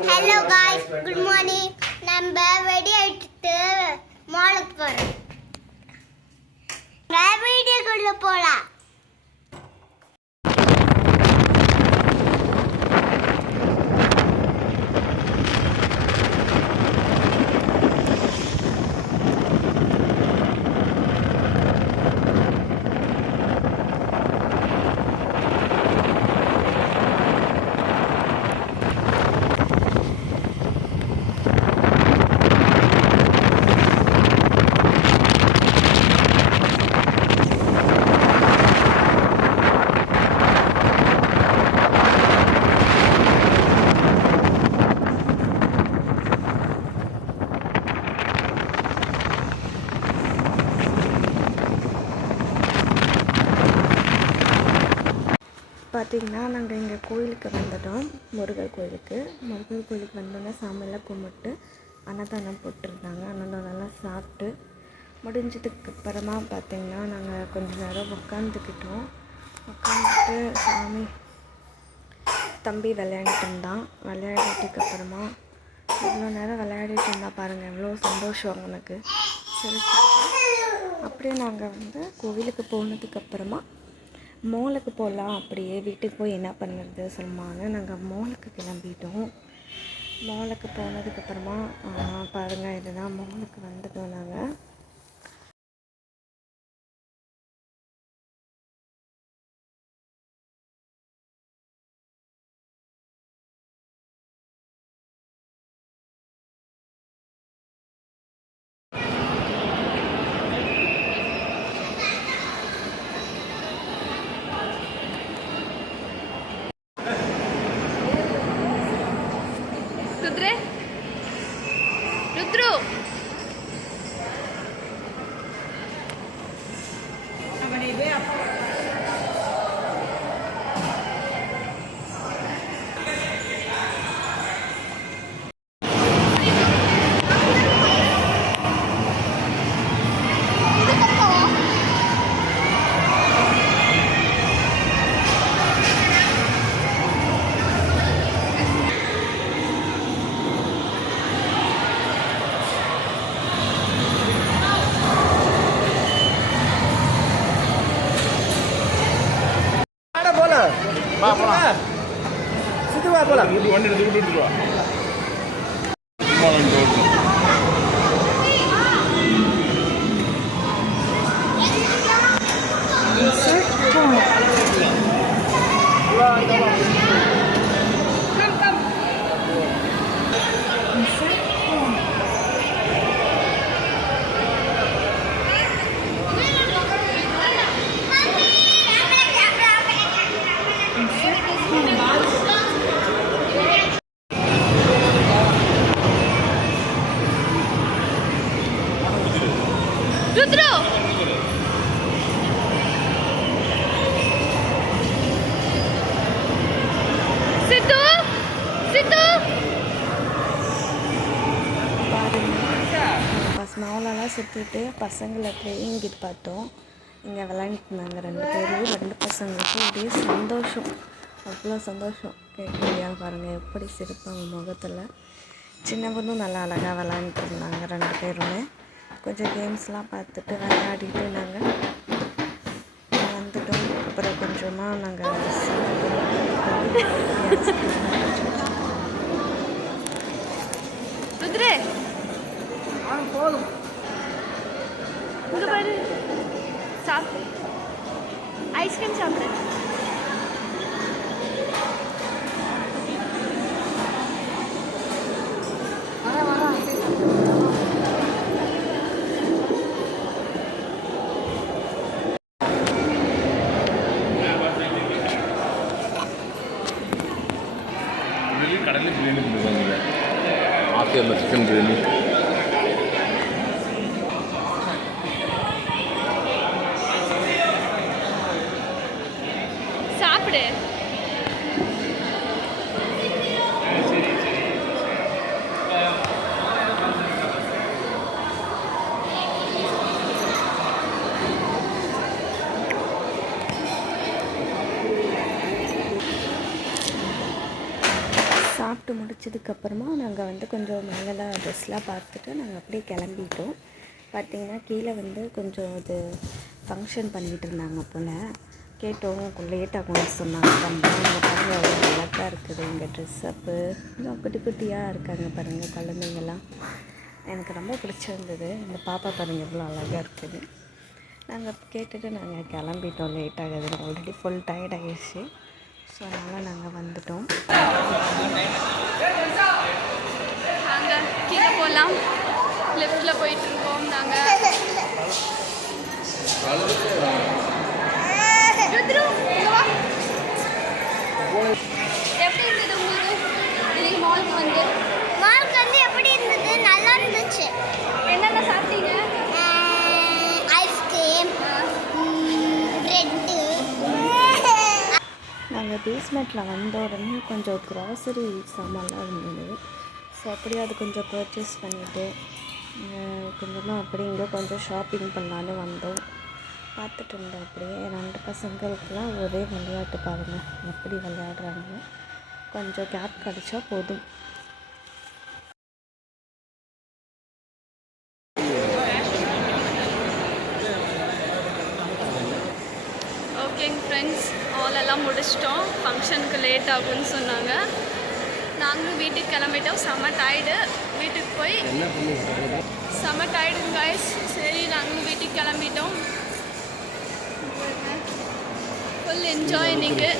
Hello guys, good morning. நம்ம வெடி எடுத்துட்டு மாலுக்கு போறோம். வீடியோக்குள்ள போலாம். பார்த்திங்கன்னா நாங்கள் இங்கே கோயிலுக்கு வந்துட்டோம். முருகர் கோயிலுக்கு வந்தோடனே சாமியெல்லாம் கும்பிட்டு அன்னதானம் போட்டிருந்தாங்க. அன்னதானம்லாம் சாப்பிட்டு முடிஞ்சதுக்கு அப்புறமா பார்த்திங்கன்னா நாங்கள் கொஞ்சம் நேரம் உட்காந்துட்டு சாமி தம்பி விளையாடிட்டு இருந்தான். விளையாடிட்டுக்கு அப்புறமா இவ்வளோ நேரம் விளையாடிட்டு இருந்தால் பாருங்கள் எவ்வளோ சந்தோஷம் அவனுக்கு. சரி, அப்படியே நாங்கள் கோவிலுக்கு போனதுக்கப்புறமா மாலுக்கு போகலாம், அப்படியே வீட்டுக்கு போய் என்ன பண்ணுறது சொன்னாங்க. நாங்கள் மாலுக்கு கிளம்பிட்டோம். மாலுக்கு போனதுக்கப்புறமா பாருங்கள், இதுதான் மாலுக்கு வந்துட்டோம் நாங்கள். ருத்ரு சித்துவா போலாம். வண்டி எடுத்து விட்டுட்டு வா. ருத்ரு சித்து சித்து மாவுலலாம் சுற்றிட்டு பசங்களை ட்ரெயினிங் பார்த்தோம். இங்கே விளையாண்டுட்டு இருந்தாங்க ரெண்டு பசங்களுக்கும் ஒரே சந்தோஷம், அவ்வளோ சந்தோஷம். கேட்கலையா பாருங்கள் எப்படி சிரிப்பாங்க முகத்தில். சின்னவனும் நல்லா அழகாக விளையாண்டுட்டு இருந்தாங்க. 2 பேருமே கொஞ்சம் கேம்ஸ்லாம் பார்த்துட்டு விளையாடிட்டு நாங்கள் வந்துட்டோம். அப்புறம் கொஞ்சமாக நாங்கள் ருத்ரு போதும். இங்க பாரு, சாப்பிடு, ஐஸ்கிரீம் சாப்பிடு. கடலில் பிரியாணி கொடுக்குறாங்க. ஆசியில் சிக்கன் பிரியாணி. சாப்பிடு. சாப்பிட்டு முடிச்சு முடிச்சதுக்கப்புறமா நாங்கள் வந்து கொஞ்சம் மேலெலாம் ட்ரெஸ்லாம் பார்த்துட்டு நாங்கள் அப்படியே கிளம்பிட்டோம். பார்த்திங்கன்னா கீழே வந்து கொஞ்சம் இது ஃபங்க்ஷன் பண்ணிகிட்டு இருந்தாங்க போல். கேட்டோம், கொஞ்சம் லேட் ஆகும்னு சொன்னாங்க. ரொம்ப இந்த பாருங்கள் அவ்வளோ அழகாக இருக்குது இங்கே ட்ரெஸ்அப்பு. இன்னும் குட்டி குட்டியாக இருக்காங்க பாருங்கள் குழந்தைங்கள்லாம். எனக்கு ரொம்ப பிடிச்சிருந்தது. இந்த பாப்பா பாருங்கள் எவ்வளோ அழகாக இருக்குது. நாங்கள் கேட்டுட்டு நாங்கள் கிளம்பிட்டோம், லேட் ஆகுதுன்னு. ஆல்ரெடி ஃபுல் டயர்ட் ஆகிடுச்சு. ஸோ அதனால் நாங்கள் வந்துட்டோம். நாங்கள் கீழே போகலாம். லெஃப்டில் போயிட்டுருக்கோம் நாங்கள். எப்படி இருந்தது உங்களுக்கு இன்னைக்கு மாலுக்கு வந்து? மாலுக்கு வந்து எப்படி இருந்தது? நல்லா இருந்துச்சு. என்னென்ன சாப்பிட்டீங்க? Ice cream, bread. நாங்கள் பேஸ்மெண்ட்டில் வந்த உடனே கொஞ்சம் க்ராசரி சாமான்லாம் இருந்தது. ஸோ அப்படியே அது கொஞ்சம் பர்ச்சேஸ் பண்ணிவிட்டு கொஞ்சமாக அப்படியே இங்கே கொஞ்சம் ஷாப்பிங் பண்ணலான்னு வந்தோம். பார்த்துட்டு இருந்தோம். அப்படியே 2 பசங்களுக்கெல்லாம் ஒரே விளையாட்டு பாருங்கள் எப்படி விளையாடுறாங்க. கொஞ்சம் கேப் கிடச்சா போதும். ஓகேங்க ஃப்ரெண்ட்ஸ், எல்லாம் முடிச்சிட்டோம். ஃபங்க்ஷனுக்கு லேட் ஆகும்னு சொன்னாங்க. நாங்களும் வீட்டுக்கு கிளம்பிட்டோம். செம்ம டயர்டு. வீட்டுக்கு போய் செம்ம டயர்டுங்க காய்ஸ். சரி நாங்களும் வீட்டுக்கு கிளம்பிட்டோம். ஃபுல் என்ஜாய் இன்னைக்கு.